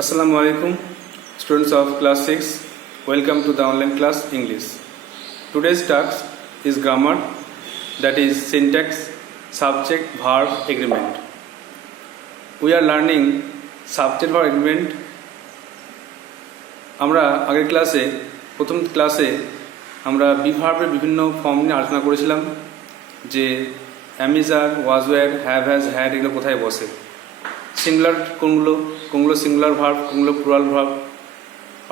Assalamu alaikum, students of class 6. Welcome to the online class English. Today's task is grammar, that is syntax, subject, verb, agreement. We are learning subject verb agreement. আমরা আগের ক্লাসে প্রথম ক্লাসে আমরা বিভার্বের বিভিন্ন form নিয়ে আলোচনা করেছিলাম, যে am is are, was wire, have, has, had এগুলো কোথায় বসে, সিঙ্গুলার কোনগুলো কোনগুলো সিঙ্গুলার ভার্ব, কোনগুলো প্লুরাল ভার্ব,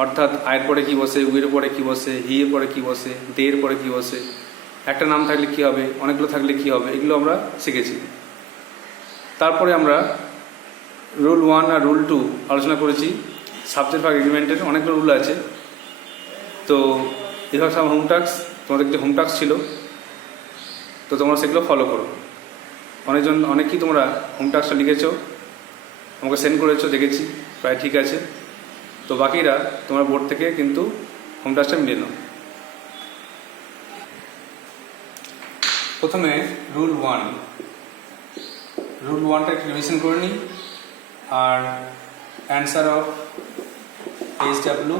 অর্থাৎ আয়ের পরে কী বসে, উইয়ের পরে কী বসে, হি এর পরে কী বসে, দে এর পরে কী বসে, একটা নাম থাকলে কী হবে, অনেকগুলো থাকলে কী হবে, এগুলো আমরা শিখেছি। তারপরে আমরা রুল 1 আর রুল 2 আলোচনা করেছি। সাবজেক্ট ভার্ব এগ্রিমেন্টের অনেকগুলো রুল আছে, তো এভাবে সব হোম টাস্ক, তোমাদের যে হোম টাস্ক ছিল, তো তোমরা সেগুলো ফলো করো। অনেকেই তোমরা হোম টাস্কটা লিখেছো, আমাকে সেন্ড করেছো, দেখেছি প্রায় ঠিক আছে। তো বাকিরা তোমরা বোর্ড থেকে কিন্তু হোম টাস্কটা মিলিয়ে নাও। প্রথমে রুল 1, রুল 1টা একটু রিভিশন করে নিই, আর অ্যান্সার অফ এইচডাব্লিউ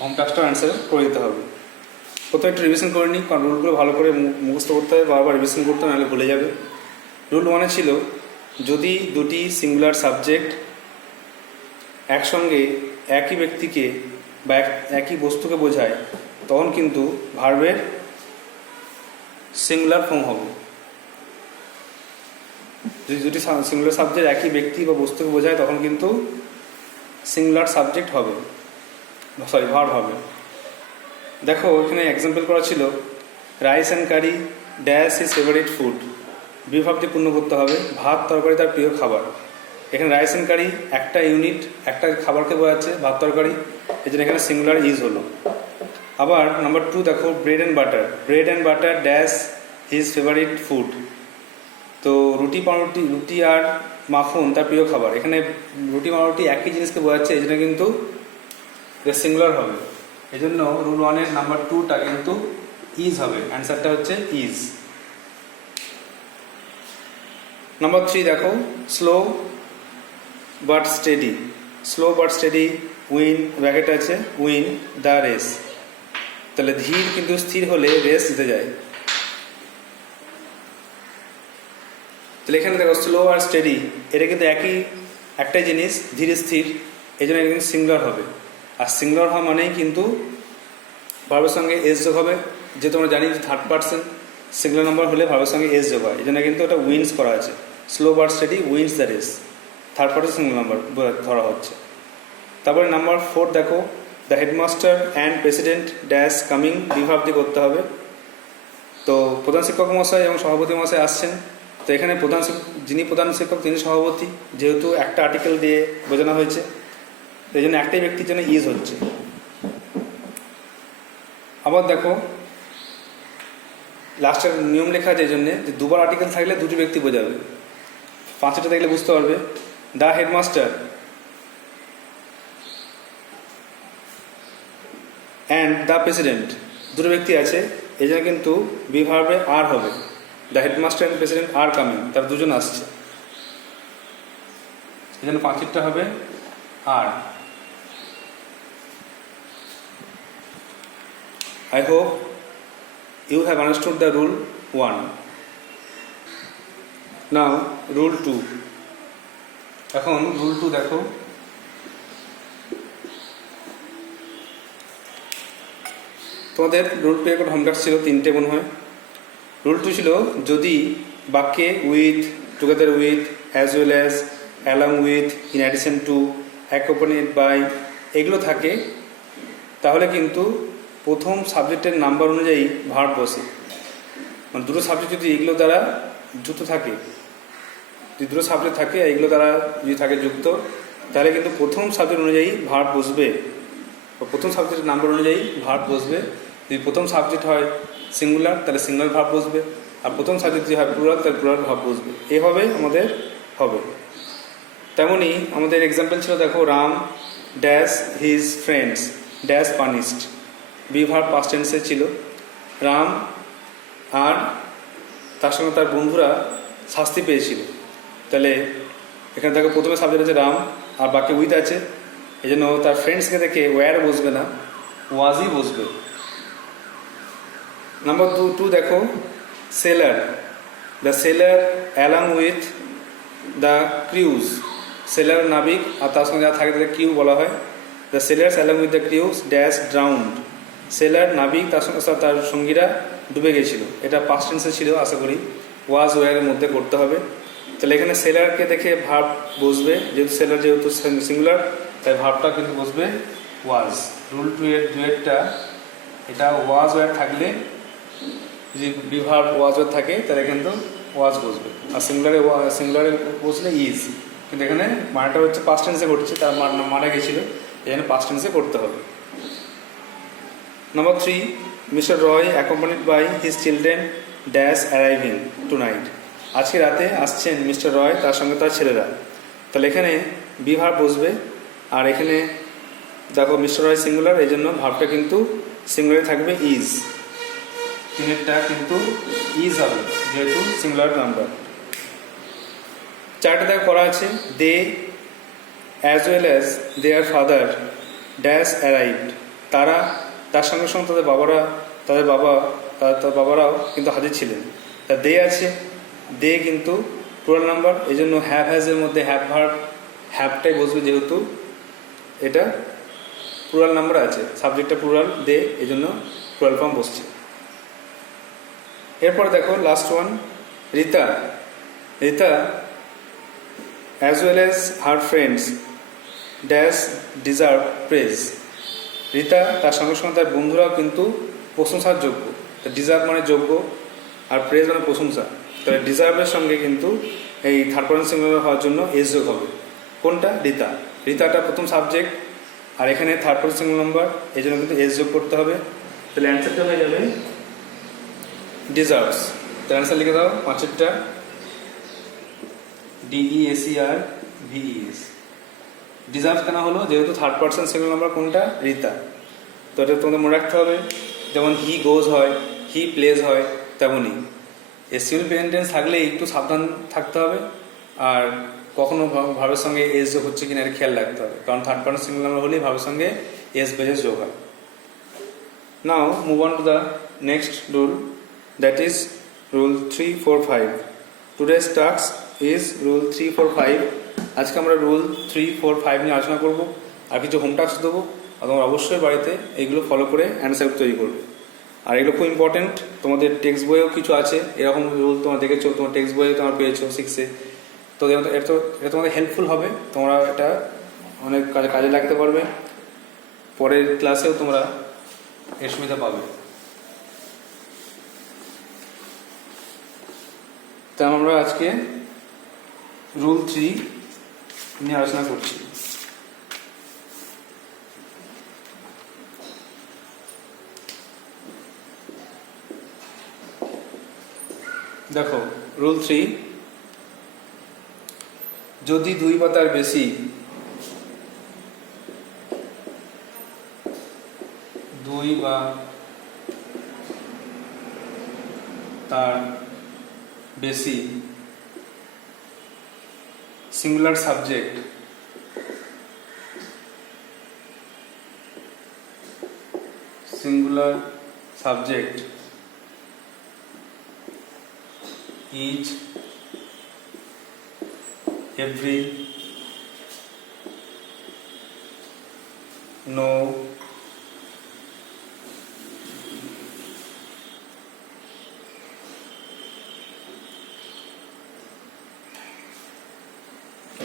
হোম টাস্কটাও অ্যান্সার করে দিতে হবে। প্রথমে একটু রিভিশন করে নিই, কারণ রুলগুলো ভালো করে মুখস্থ করতে হবে, বারবার রিভিশন করতে হবে, নাহলে ভুলে যাবে। রুল 1-এ ছিল, যদি দুটি সিঙ্গুলার সাবজেক্ট একসঙ্গে একই ব্যক্তিকে বা একই বস্তুকে বোঝায়, তখন কিন্তু ভার্বের সিঙ্গুলার ফর্ম হবে। যদি দুটি সিঙ্গুলার সাবজেক্ট একই ব্যক্তি বা বস্তুকে বোঝায়, তখন কিন্তু সিঙ্গুলার সাবজেক্ট হবে, ভার্ব হবে। দেখো এখানে এক্সাম্পল করা ছিল, rice and curry dash is favourite food. বিভাবটি পূর্ণ করতে হবে, ভাত তরকারি তার প্রিয় খাবার। এখানে রাইস অ্যান্ড কারি একটা ইউনিট, একটা খাবারকে বোঝাচ্ছে, ভাত তরকারি, এই জন্য এখানে সিঙ্গুলার ইজ হলো। আবার নাম্বার 2 দেখো, bread and butter, bread and butter dash his favourite food. তো রুটি আর মাখন তার প্রিয় খাবার। এখানে রুটি মারুটি একই জিনিসকে বোঝাচ্ছে, এই জন্য কিন্তু সিঙ্গুলার হবে। এই জন্য রুল 1-এর নাম্বার 2টা কিন্তু ইজ হবে, অ্যান্সারটা হচ্ছে ইজ। নাম্বার 3 দেখো, slow but steady, slow but steady win, bracket আছে, উইন দ্য রেস। তাহলে ধীর কিন্তু স্থির হলে রেস জিতে যায়। তাহলে এখানে দেখো স্লো আর স্টেডি, এটা কিন্তু একটাই জিনিস, ধীর স্থির, এই জন্য এটা কিন্তু সিঙ্গুলার হবে। আর সিঙ্গুলার হওয়া মানেই কিন্তু ভার্বের সঙ্গে এস যোগ হবে, যে তোমরা জানি যে থার্ড পার্সন সিঙ্গুলার নাম্বার হলে ভার্বের সঙ্গে এস যোগ হয়, এই জন্য কিন্তু ওটা উইন্স করা আছে। Slow but steady wins the race, third person singular number ধরা হচ্ছে। তারপরে নাম্বার 4 দেখো, the headmaster and president dash coming, বিভাবটি করতে হবে। তো প্রধান শিক্ষক মহাশয় এবং সভাপতি মহাশয় আসছেন। তো এখানে যিনি প্রধান শিক্ষক তিনি সভাপতি, যেহেতু একটা আর্টিকেল দিয়ে বোঝানো হয়েছে, এই জন্য একটাই ব্যক্তির জন্য ইজ হচ্ছে। আবার দেখো লাস্টের নিয়ম লেখা আছে, এই জন্যে যে দুবার আর্টিকেল থাকলে দুটি ব্যক্তি বোঝাবে। 5টা দেখলে বুঝতে পারবে, the headmaster and the president দুটো ব্যক্তি আছে, এই জন্য কিন্তু বিভার্বে আর হবে। The headmaster and president are coming, তার দুজন আসছে, এই জন্য 5টা হবে আর। I hope you have understood the rule 1. Now rule 2. এখন রুল 2 দেখো, তোমাদের রুল 2 একটা হোমওয়ার্ক ছিল 3টে মনে হয়। রুল 2 ছিল, যদি বাক্যে with, together with, as well as, along with, in addition to, accompanied by এগুলো থাকে, তাহলে কিন্তু প্রথম সাবজেক্টের নাম্বার অনুযায়ী ভার্ব বসে। মানে দুটো সাবজেক্ট যদি এগুলো দ্বারা যুক্ত থাকে, যদি দুটো সাবজেক্ট থাকে এগুলো দ্বারা যদি থাকে যুক্ত, তাহলে কিন্তু প্রথম সাবজেক্ট অনুযায়ী ভার্ব বসবে, বা প্রথম সাবজেক্টের নাম্বার অনুযায়ী ভার্ব বসবে। যদি প্রথম সাবজেক্ট হয় সিঙ্গুলার, তাহলে সিঙ্গুলার ভার্ব বসবে, আর প্রথম সাবজেক্ট যদি হয় প্লুরাল, তাহলে প্লুরাল ভার্ব বসবে। এভাবে আমাদের হবে। তেমনই আমাদের এক্সাম্পল ছিল, দেখো, Ram dash his friends dash punished, বিভার্ব পাস্ট টেন্সে ছিল। রাম আর তার সঙ্গে তার বন্ধুরা শাস্তি পেয়েছিল। তাহলে এখানে দেখো প্রথমে সাবজেক্ট আছে রাম, আর বাকি উইথ আছে, এই জন্য তার ফ্রেন্ডসকে দেখে ওয়্যার বসবে না, ওয়াজই বসবে। নাম্বার টু দেখো, sailor. The sailor along with the crews. Sailor নাবিক আর তার সঙ্গে যারা থাকে তাদের ক্রিউ বলা হয়। The sailors along with the crews dash drowned. Sailor নাবিক তার সঙ্গে তার সঙ্গীরা ডুবে গেছিল। এটা পাস্ট টেন্সে ছিল, আশা করি ওয়াজ ওয়্যারের মধ্যে করতে হবে। তাহলে এখানে সেলারকে দেখে ভার্ব বসবে, যেহেতু সিঙ্গুলার তাই ভার্বটা কিন্তু বসবে ওয়াজ। রুল 2 এর ডুয়েটটা এটা ওয়াজ ওয়্যার থাকলে, যদি বিভার্ব ওয়াজ ওয়্যার থাকে তাহলে কিন্তু ওয়াজ বসবে, আর সিঙ্গুলারে বসলে ইজ। কিন্তু এখানে মানেটা হচ্ছে পাস্ট টেন্সে ঘটছে, তার মারা গেছিল, এখানে পাস্ট টেন্সে করতে হবে। Number 3, mister Roy accompanied by his children dash arriving tonight. আজকে রাতে আসছেন মিস্টার রয়, তার সঙ্গে তার ছেলেরা। তাহলে এখানে বিভার্ব বসবে, আর এখানে দেখো মিস্টার রয় সিঙ্গুলার, এই জন্য ভার্বটা কিন্তু সিঙ্গুলারে থাকবে ইজ। তিনেরটা কিন্তু ইজ হবে যেহেতু সিঙ্গুলার নাম্বার। চারটে দেখো করা আছে, they as well as their father dash arrived. তারা, তার সঙ্গে সঙ্গে তাদের বাবারাও কিন্তু হাজির ছিলেন। তা দে আছে, দে কিন্তু প্লুরাল নাম্বার, এই জন্য হ্যাভ হ্যাজের মধ্যে হ্যাভ ভার্ব, হ্যাভটাই বসবে যেহেতু এটা প্লুরাল নাম্বার আছে, সাবজেক্টটা প্লুরাল দে, এই জন্য প্লুরাল ফর্ম বসছে। এরপরে দেখো last one, Rita. Rita as well as her friends dash deserve praise. Rita তার সঙ্গে সঙ্গে তার বন্ধুরাও কিন্তু প্রশংসার যোগ্য। ডিজার্ভ মানে যোগ্য, আর প্রেজ মানে প্রশংসা। তবে ডিজার্ভের সঙ্গে কিন্তু এই থার্ড পারসন সিঙ্গুলার হওয়ার জন্য এস যোগ হবে। কোনটা? রিতা। রিতাটা প্রথম সাবজেক্ট, আর এখানে থার্ড পারসন সিঙ্গুলার নাম্বার, এই জন্য কিন্তু এস যোগ করতে হবে। তাহলে অ্যান্সারটা হয়ে যাবে ডিজার্ভস। তাহলে অ্যান্সার লিখে দাও পাঁচেরটা, DESERVES। ডিজার্ভ কেন হলো? যেহেতু থার্ড পারসন সিঙ্গুলার নাম্বার কোনটা? রিতা। তো এটা তোমাদের মনে রাখতে হবে, যেমন হি গোজ হয়, হি প্লেজ হয়, তেমনই সিঙ্গুলার প্রেজেন্ট টেন্স থাকলে একটু সাবধান থাকতে হবে, আর কখনো ভাবের সঙ্গে এস যোগ হচ্ছে কিনা এটা খেয়াল রাখতে হবে, কারণ থার্ড পারসন সিঙ্গুলার নাম্বার হলেই ভাবের সঙ্গে এস বেজেস যোগ হয়। Now move on to the next rule, that is rule 3, 4, 5. Today's task is rule 3, 4, 5. আজকে আমরা রুল 3, 4, 5 নিয়ে আলোচনা করব, আর কিছু হোম টাস্ক দেবো, আর তোমরা অবশ্যই বাড়িতে এইগুলো ফলো করে অ্যান্সার তৈরি করবে। আর এগুলো খুব ইম্পর্টেন্ট, তোমাদের টেক্সট বইয়েও কিছু আছে এরকম রুল, তোমরা দেখেছো, তোমার টেক্সট বইয়ে তোমরা পেয়েছো 6-এ। তো এটা তোমাদের হেল্পফুল হবে, তোমরা এটা অনেক কাজে লাগতে পারবে, পরের ক্লাসেও তোমরা এর সুবিধা পাবে। তা আমরা আজকে রুল 3 নিয়ে আলোচনা করছি। দেখো রুল 3, যদি 2 বা তার বেশি singular subject each, every, no,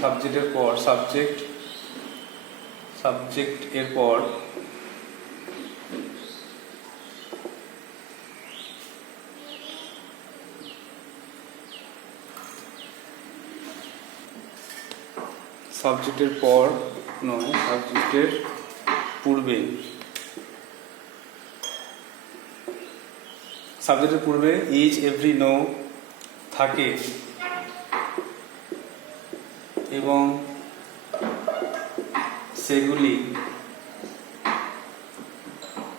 সাবজেক্টের পর সাবজেক্টের পর সাবজেক্টের পর নয়, সাবজেক্টের পূর্বে, সাবজেক্টের পূর্বে ইচ, এভরি, নো থাকে এবং সেগুলি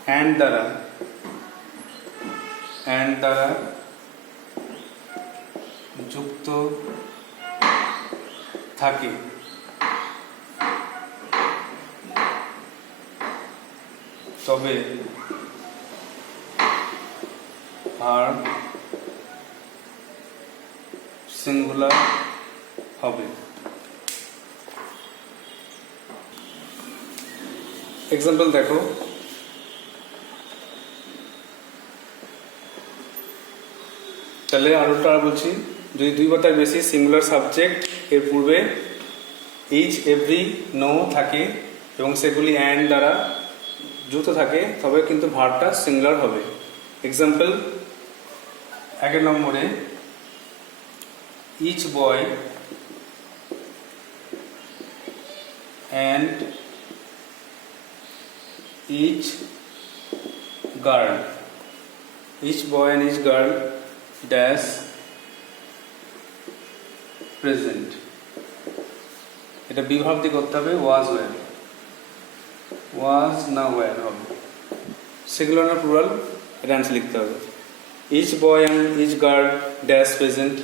অ্যান্ড দ্বারা যুক্ত থাকে। তবে ভার্ব সিঙ্গুলার হবে। এক্সাম্পল দেখো, তাহলে আরোটা বলছি, যদি দুই বা তার বেশি সিঙ্গুলার সাবজেক্ট এর পূর্বে ইচ, এভরি, নো থাকে এবং সেগুলি অ্যান্ড দ্বারা যুক্ত থাকে, তবে কিন্তু ভার্বটা সিঙ্গুলার হবে। এক্সাম্পল 1 নম্বরে, each boy and each girl, each boy and each girl dash present. এটা বিভাব দিয়ে করতে হবে, ওয়াজ ওয়্যার, ওয়াজ না ওয়্যার হবে। সিঙ্গুলার না প্লুরাল, এটা অ্যান্সার লিখতে হবে। Each boy and each girl dash present,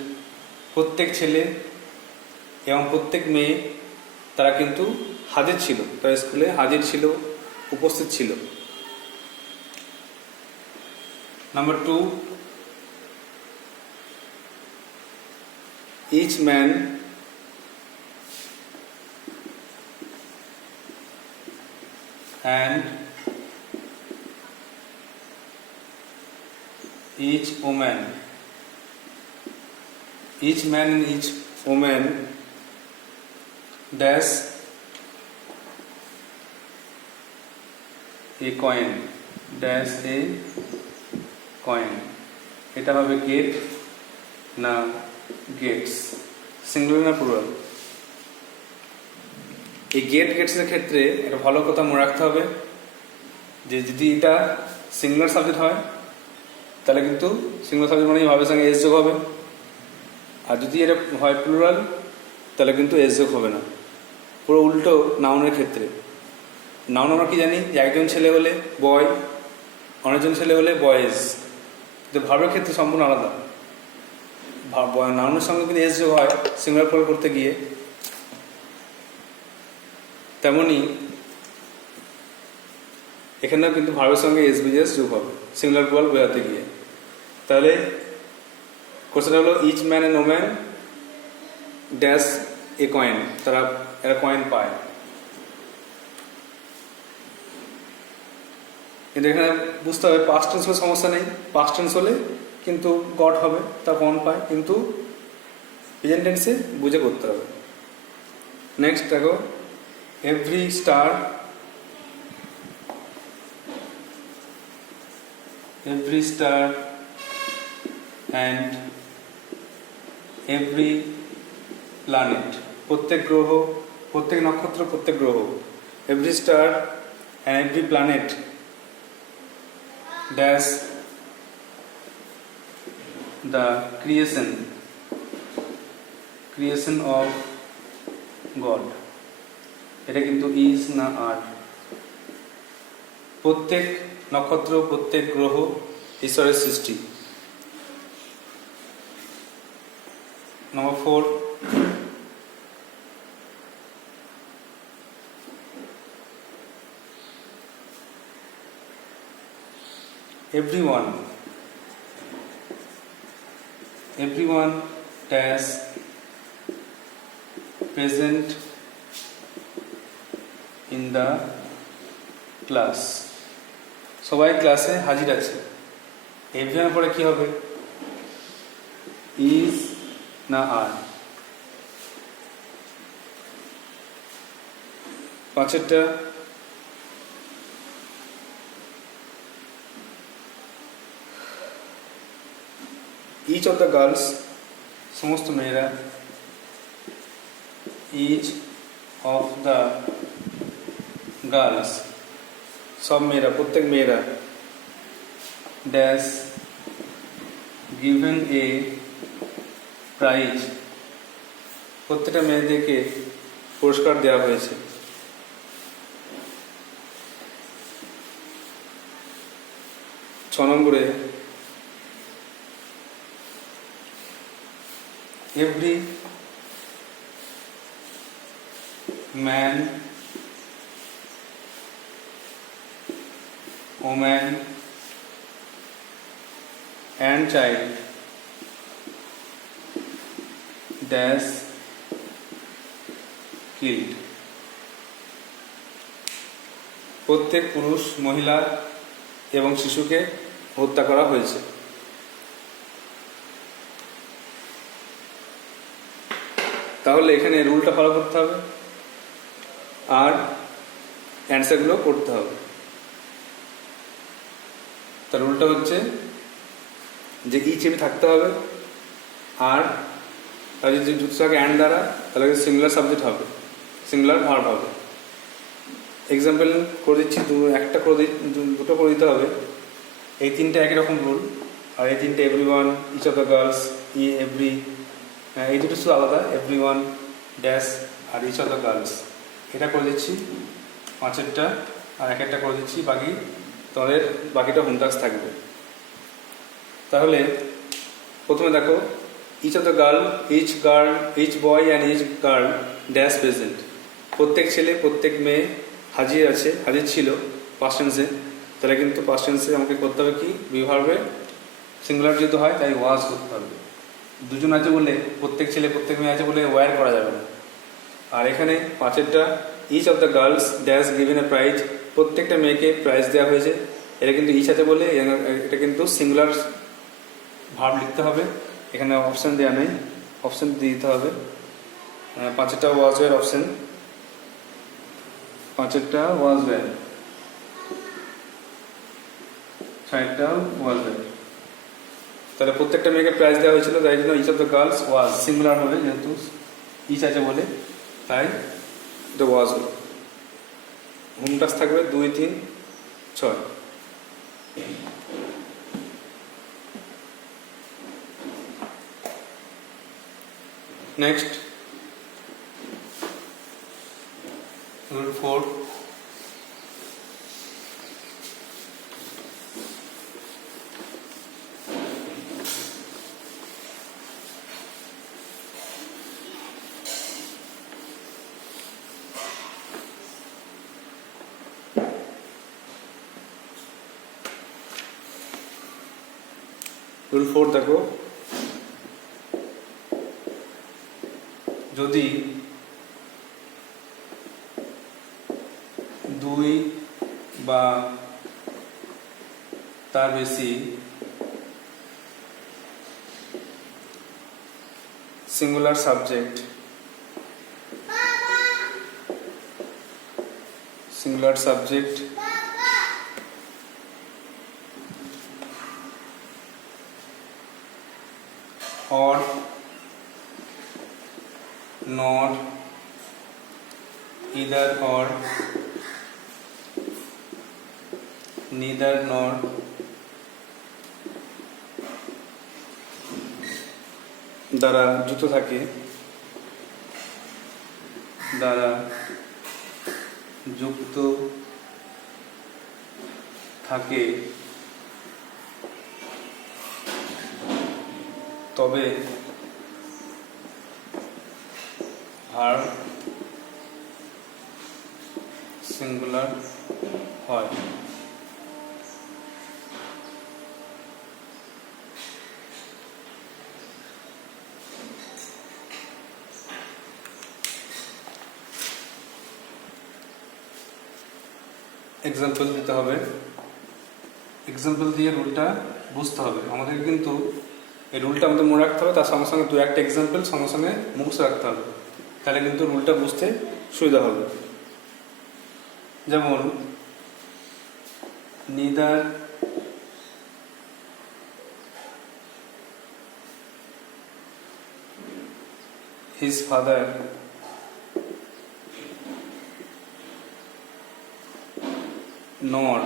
প্রত্যেক ছেলে এবং প্রত্যেক মেয়ে তারা কিন্তু হাজির ছিল, তারা স্কুলে হাজির ছিল, উপস্থিত ছিল। Number 2, each man and each woman, each man and each woman dash a coin, dash a coin। এটা হবে গেট না গেটস, সিঙ্গুলার না প্লুরাল। এই গেট গেটসের ক্ষেত্রে একটা ভালো কথা মনে রাখতে হবে যে যদি এটা সিঙ্গুলার সাবজেক্ট হয় তাহলে কিন্তু সিঙ্গুলার সাবজেক্ট মানে ভাবের সঙ্গে এস যোগ হবে, আর যদি এটা হয় প্লুরাল তাহলে কিন্তু এস যোগ হবে না। পুরো উল্টো নাউনের ক্ষেত্রে। নাউন আমরা কি জানি যে একজন ছেলে হলে বয়, অনেকজন ছেলে হলে বয়েজ, কিন্তু ভার্বের ক্ষেত্রে সম্পূর্ণ আলাদা। নাউনের সঙ্গে কিন্তু এস যোগ হয় সিঙ্গুলার প্লুরাল করতে গিয়ে, তেমনি এখানেও কিন্তু ভার্বের সঙ্গে এস বিজেস যোগ হবে সিঙ্গুলার প্লুরাল বোঝাতে গিয়ে। তাহলে কোশ্চেনটা হলো each man and woman dash a coin, তারা এরা কয়েন পায়। কিন্তু এখানে বুঝতে হবে পাস্ট টেন্স হলে সমস্যা নেই, পাস্ট টেন্স হলে কিন্তু গট হবে, তা কয়েন পায়, কিন্তু প্রেজেন্ট টেন্সে বুঝে করতে হবে। নেক্সট দেখো, every star, every star and every planet, প্রত্যেক গ্রহ, প্রত্যেক নক্ষত্র, প্রত্যেক গ্রহ। every star and every planet dash the creation of God, এটা কিন্তু ইজ না আর। প্রত্যেক নক্ষত্র, প্রত্যেক গ্রহ ঈশ্বরের সৃষ্টি। Number 4, everyone dash present in the class, সবাই ক্লাসে হাজির আছে। এভরিওয়ানের পরে কি হবে, ইজ না আর। 5টা, ইচ অফ দ্য গার্লস, সমস্ত মেয়েরা, ইচ অফ দ্য গার্লস, সব মেয়েরা, প্রত্যেক মেয়েরা, ড্যাশ গিভেন এ প্রাইজ, প্রত্যেকটা মেয়েদেরকে পুরস্কার দেওয়া হয়েছে। ছ নম্বরে, every man woman and child dash killed. প্রত্যেক পুরুষ, মহিলা এবং শিশুকে হত্যা করা হয়েছে। তাহলে এখানে রুলটা ফলো করতে হবে আর অ্যান্সারগুলো করতে হবে। তার রুলটা হচ্ছে যে ইচ এ থাকতে হবে, আর যদি যুক্ত থাকে অ্যান্ড দ্বারা, তাহলে সিঙ্গুলার সাবজেক্ট হবে, সিঙ্গুলার ভার্ব হবে। এক্সাম্পল করে দিচ্ছি, দুটো করে দিতে হবে। এই তিনটে একই রকম রুল, আর এই তিনটে everyone, each of the girls, every, এই দুটো শুধু আলাদা, এভরিওয়ান ড্যাশ আর ইচ অফ দ্য গার্লস। এটা করে দিচ্ছি পাঁচেরটা, আর এক একটা করে দিচ্ছি, বাকি তোমাদের বাকিটা হোমটাস্ক থাকবে। তাহলে প্রথমে দেখো, each of the girl, each boy and each girl dash present. প্রত্যেক ছেলে, প্রত্যেক মেয়ে হাজির আছে, হাজির ছিল পাস্ট টেন্সে। তাহলে কিন্তু পাস্ট টেন্সে আমাকে করতে হবে কি, বিভার্বে সিঙ্গুলার যেহেতু হয় তাই ওয়াজ করতে হবে। দুজন আছে বলে, প্রত্যেক ছেলে প্রত্যেক মেয়ে আছে বলে ওয়ার করা যাবে না। আর এখানে পাঁচেরটা, each of the girls dash given a prize, প্রত্যেকটা মেয়েকে প্রাইজ দেওয়া হয়েছে। এটা কিন্তু ইচ আছে বলে এটা কিন্তু সিঙ্গুলার ভার্ব লিখতে হবে। এখানে অপশান দেওয়া নেই, অপশান দিয়ে দিতে হবে। পাঁচেরটা ওয়াজ ওয়ার অপশান, পাঁচেরটা ওয়াজ ওয়ার, ছয়টা ওয়াজ ওয়ার। তাহলে প্রত্যেকটা মেয়েকে প্রাইজ দেওয়া হয়েছিল, তাই জন্য each of the girls was singular হবে, যেহেতু ইচ আছে বলে তাই এটা ওয়াজ হবে। হোম টাস্ক থাকবে 2, 3, 6। নেক্সট রুল 4, রুল 4 দেখো, যদি 2 বা তার বেশি singular subject or not, either or, neither nor, দ্বারা যুক্ত থাকে, দ্বারা যুক্ত থাকে, তবে ভার্ব সিঙ্গুলার হয়। এক্সাম্পল দিতে হবে, এক্সাম্পল দিয়ে রুলটা বুঝতে হবে আমাদের। কিন্তু এই রুলটা আমাদের মনে রাখতে হবে, তার সঙ্গে সঙ্গে 2-1টা এক্সাম্পল সঙ্গে সঙ্গে মুখস্থ রাখতে হবে, তাহলে কিন্তু রুলটা বুঝতে সুবিধা হবে। যেমন neither his father nor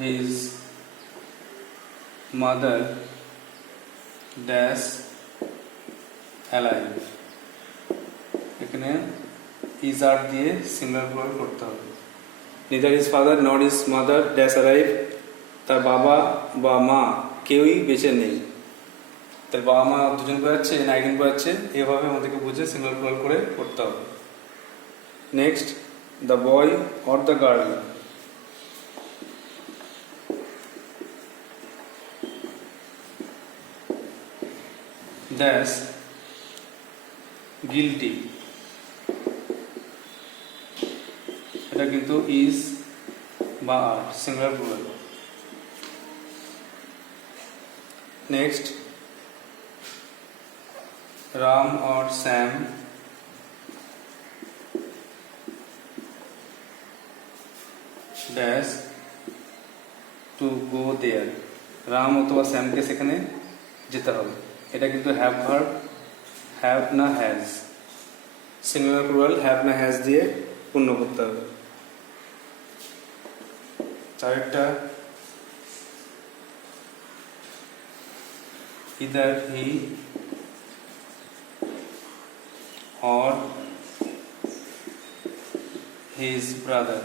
his mother dash alive। এখানে is are দিয়ে সিঙ্গুলার প্লুরাল করতে হবে। neither his father nor his mother dash alive, তার বাবা বা মা কেউই বেঁচে নেই। তার বাবা মা দুজন বোঝাচ্ছে না একজন বোঝাচ্ছে, এভাবে আমাদেরকে বুঝে সিঙ্গুলার প্লুরাল করে করতে হবে। next the boy or the girl dash guilty, এটা কিন্তু is বা are singular plural. Next Ram or Sam dash to go there, Ram অথবা স্যামকে সেখানে যেতে হবে, এটা কিন্তু হ্যাভ ভার্ব হ্যাভ না হ্যাজ, সিঙ্গুলার প্লুরাল হ্যাভ না হ্যাজ দিয়ে পূর্ণ করতে হবে। চারটা either he or his brother,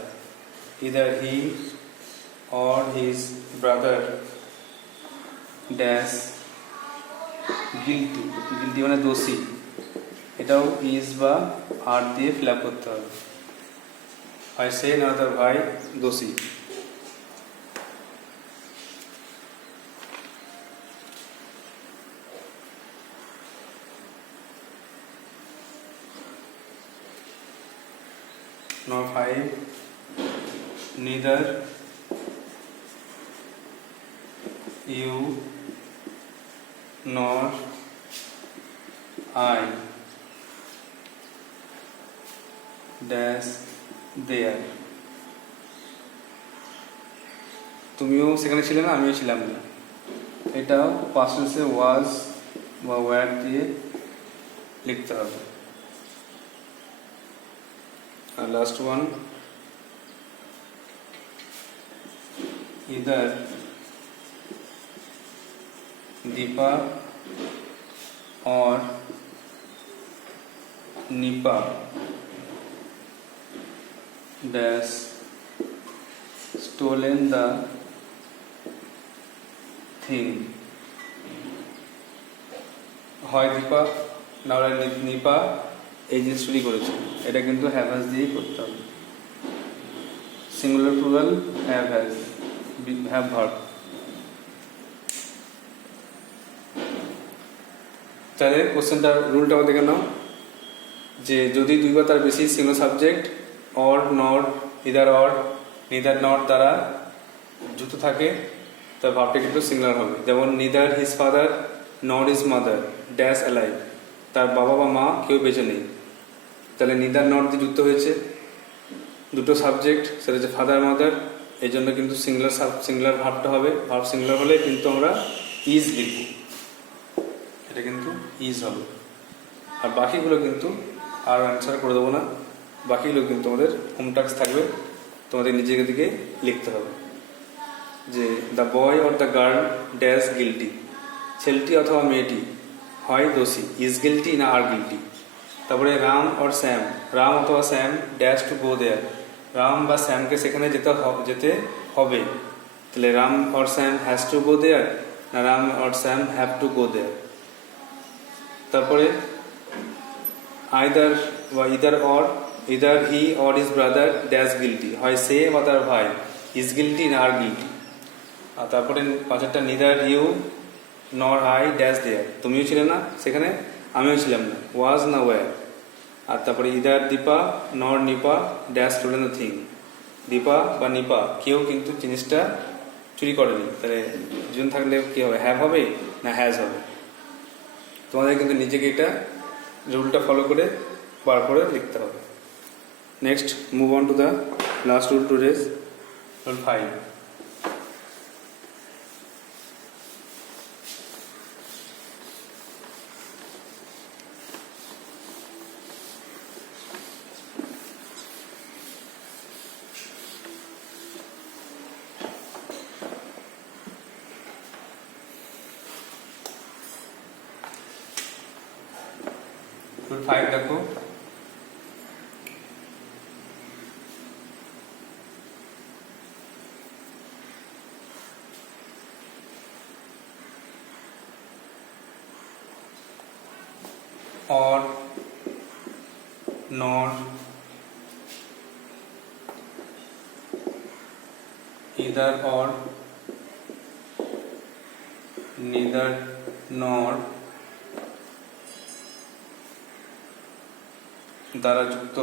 either he or his brother dash guilty, guilty মানে দোষী, এটাও is বা আর দিয়ে ফিল আপ করতে হবে। I say না তার ভাই দোষী। Number 5, neither you nor I dash there, তুমিও সেখানে ছিলে না আমিও ছিলাম না, এটাও পাস্ট টেন্সে ওয়াজ বা ওয়্যার দিয়ে লিখতে হবে। আর last one either Deepa or Nipa dash stolen the thing, হয় দীপা না হলে নিপা এই জিনিস চুরি করেছে, এটা কিন্তু হ্যাভ হ্যাজ দিয়েই করতে হবে। Singular plural have has, have verb. তাহলে কোশ্চেনটার রুলটাও দেখে নাও, যে যদি দুই বা তার বেশি singular subject or not either or neither not দ্বারা যুক্ত থাকে তার ভাবটা কিন্তু সিঙ্গুলার হবে। যেমন neither his father not his mother dash alive, তার বাবা বা মা কেউ বেঁচে নেই, তাহলে নিদার নট দিয়ে যুক্ত হয়েছে দুটো সাবজেক্ট, সেটা হচ্ছে ফাদার মাদার, এই জন্য কিন্তু সিঙ্গুলার ভাবটা হবে। ভাব সিঙ্গুলার হলে কিন্তু আমরা ইজ লিখব, এটা কিন্তু ইজ হবে। আর বাকিগুলো কিন্তু আর অ্যান্সার করে দেবো না, বাকিগুলো কিন্তু আমাদের হোম টাস্ক থাকবে, তোমাদের নিজেকে দিকে লিখতে হবে। যে the boy or the girl dash guilty, ছেলেটি অথবা মেয়েটি হয় দোষী, ইজ গিলটি না আর গিলটি। তারপরে রাম অর স্যাম, রাম অথবা Sam dash to go there, Ram বা স্যামকে সেখানে যেতে হবে, তাহলে Ram or Sam has to go there না Ram or Sam have to go there. তারপরে আইদার বা either or, either he or his brother dash guilty, হয় সে বা তার ভাই ইজ গিলটি না আর গিলটি। আর তারপরে পাঁচটা neither you nor I dash there, তুমিও ছিলে না সেখানে আমিও ছিলাম না, ওয়াজ না ওয়্যার। আর তারপরে either Dipa nor Nipa dash stolen the thing, Dipa বা নিপা কেউ কিন্তু জিনিসটা চুরি করেনি, তাহলে দুজন থাকলে কী হবে, হ্যাভ হবে না হ্যাজ হবে। তোমাদের কিন্তু নিজেকে এটা রুলটা ফলো করে বার করে লিখতে হবে। Next move on to the last rule today's, rule 5। Rule 5 দেখো, or nor either or, neither নর দ্বারা যুক্ত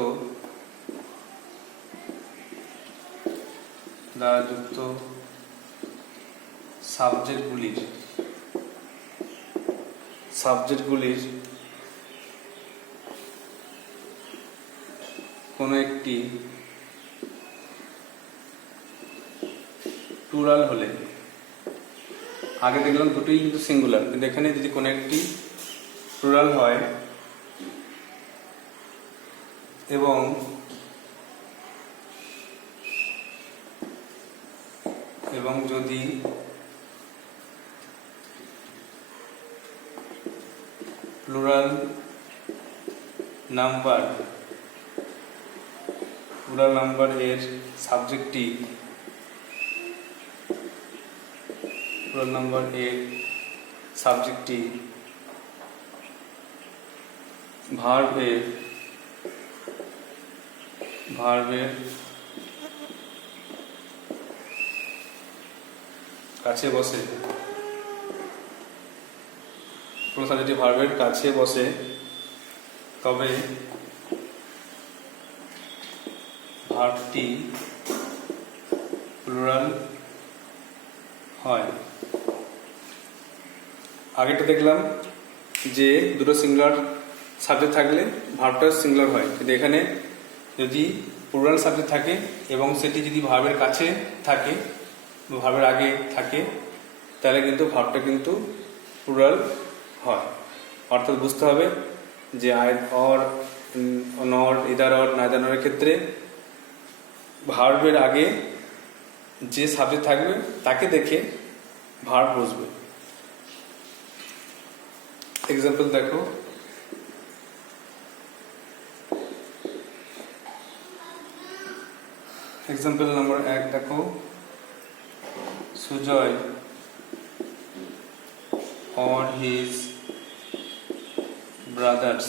সাবজেক্টগুলির কোনো একটি প্লুরাল হলে, আগে দেখলাম দুটোই কিন্তু সিঙ্গুলার, কিন্তু এখানে যদি কোনো একটি প্লুরাল হয় এবং যদি প্লুরাল নাম্বার এর সাবজেক্টটি ভার্বের কাছে বসে, ভার্বের কাছে বসে, তবে ভার্বটি প্লুরাল হয়। আগেটা দেখলাম যে দুটো সিঙ্গুলার সাবজেক্ট থাকলে ভার্বটা সিঙ্গুলার হয়, কিন্তু এখানে যদি প্লুরাল সাবজেক্ট থাকে এবং সেটি যদি ভার্বের কাছে থাকে বা ভার্বের আগে থাকে, তাহলে কিন্তু ভার্বটা কিন্তু প্লুরাল হয়। অর্থাৎ বুঝতে হবে যে অর, নর, ইদার অর, নাইদার নরের ক্ষেত্রে ভার্বের আগে যে সাবজেক্ট থাকবে তাকে দেখে ভার্ব বুঝবে। এক্সাম্পল দেখো, এক্সাম্পল নম্বর 1 দেখো, Sujoy or his brothers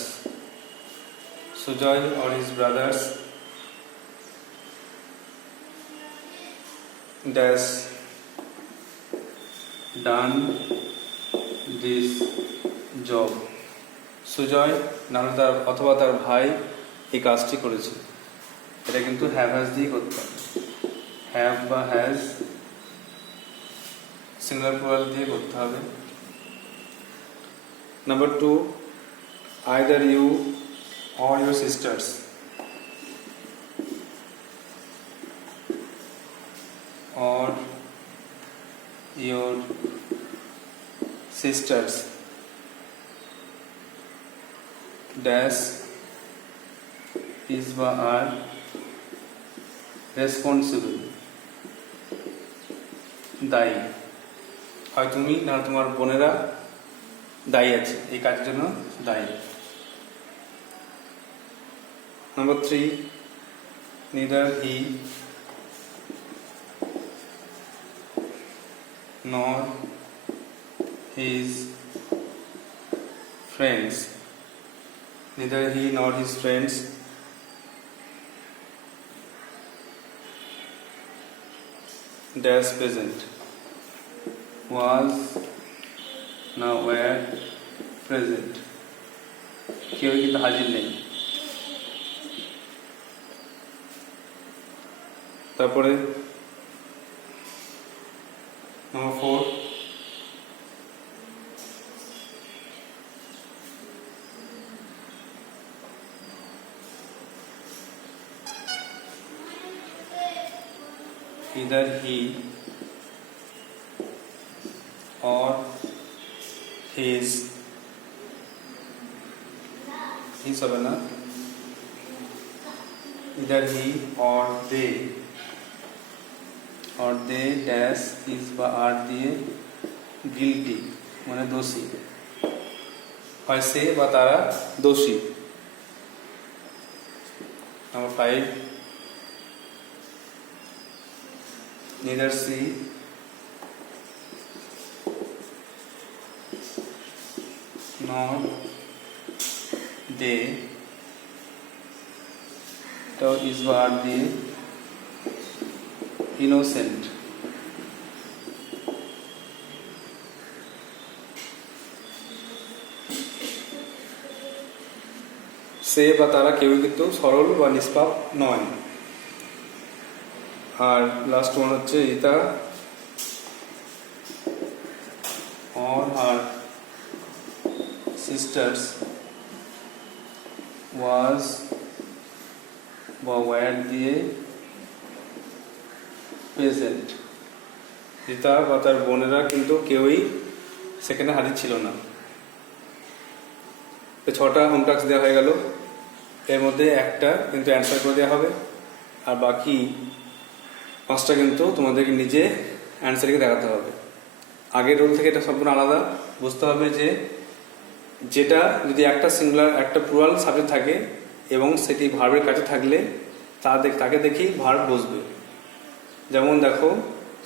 dash done this job. Sujoy নাহলে তার অথবা তার ভাই এই কাজটি করেছে। এটা কিন্তু হ্যাভ হ্যাজ দিয়ে করতে হবে। হ্যাভ বা হ্যাজ সিঙ্গুলার প্লুরাল দিয়ে করতে হবে। Number 2, either you or your sisters. Or your sisters dash is বা are responsible, দায়ী। হয় তুমি না তোমার বোনেরা দায়ী আছে, এই কাজের জন্য দায়ী। Number 3, neither he nor his friends dash present, was না were present, কেউ কিন্তু হাজির নেই। তারপরে Number 4, either he or his হবে না, either he or they dash is বা আর দিয়ে guilty মানে দোষী, হয় সে বা তারা দোষী। Number 5, neither she nor they is বা আর দিয়ে innocent সে বা তারা কেউই কিন্তু সরল বা নিষ্পাপ নয়। আর লাস্ট ওয়ান হচ্ছে Rita or her sisters was বা were দিয়ে প্রেজেন্ট। রিতা বা তার বোনেরা কিন্তু কেউই সেখানে হাজির ছিল না। তো 6টা হোম টাস্ক দেওয়া হয়ে গেল, এর মধ্যে একটা কিন্তু অ্যান্সার করে দেওয়া হবে, আর বাকি 5টা কিন্তু তোমাদেরকে নিজে অ্যান্সারকে দেখাতে হবে। আগের রুল থেকে এটা সম্পূর্ণ আলাদা। বুঝতে হবে যে যেটা যদি একটা সিঙ্গুলার একটা প্লুরাল সাবজেক্ট থাকে এবং সেটি ভার্বের কাছে থাকলে তাকে দেখি ভার্ব বসবে। যেমন দেখো,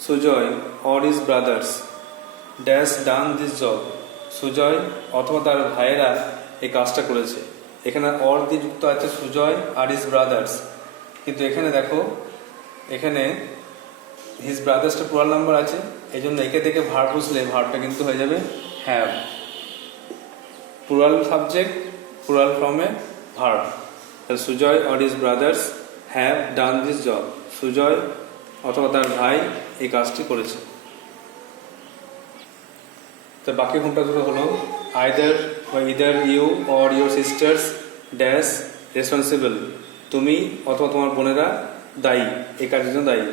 Sujoy or his brothers dash done this job. Sujoy অথবা তার ভাইয়েরা এই কাজটা করেছে। এখানে অর দিয়ে যুক্ত আছে সুজয় আর ইজ ব্রাদার্স, কিন্তু এখানে দেখো এখানে হিজ ব্রাদার্সটা প্লুরাল নাম্বার আছে, এই জন্য একে দেখে ভার্ব বুঝলে ভার্বটা কিন্তু হয়ে যাবে হ্যাভ। প্লুরাল সাবজেক্ট, প্লুরাল ফর্মে verb. Sujoy or his brothers have done this job. Sujoy অথবা তার ভাই এই কাজটি করেছে। তো বাকি হোমটাগুলো হলো আইদার বা either you or your sisters dash responsible. তুমি অথবা তোমার বোনেরা দায়ী, এই কাজের জন্য দায়ী।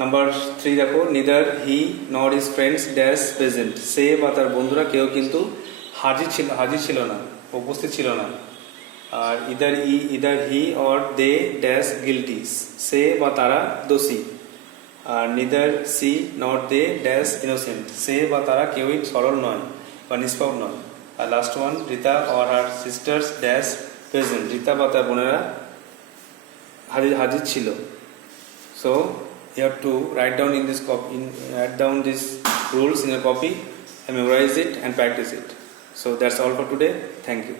নাম্বার 3 দেখো, neither he nor his friends dash present. সে বা তার বন্ধুরা কেউ কিন্তু হাজির ছিল না, উপস্থিত ছিল না। আর either he or they dash guilty. সে বা তারা দোষী। আর neither she nor they dash innocent. সে বা তারা কেউই সরল নয় বা নিষ্পাপ নয়। আর last one, Rita or her sisters dash present. রিতা বা তার বোনেরা হাজির ছিল। So you have to write down in this copy, write down these rules in a copy and memorize it and practice it. So that's all for today. Thank you.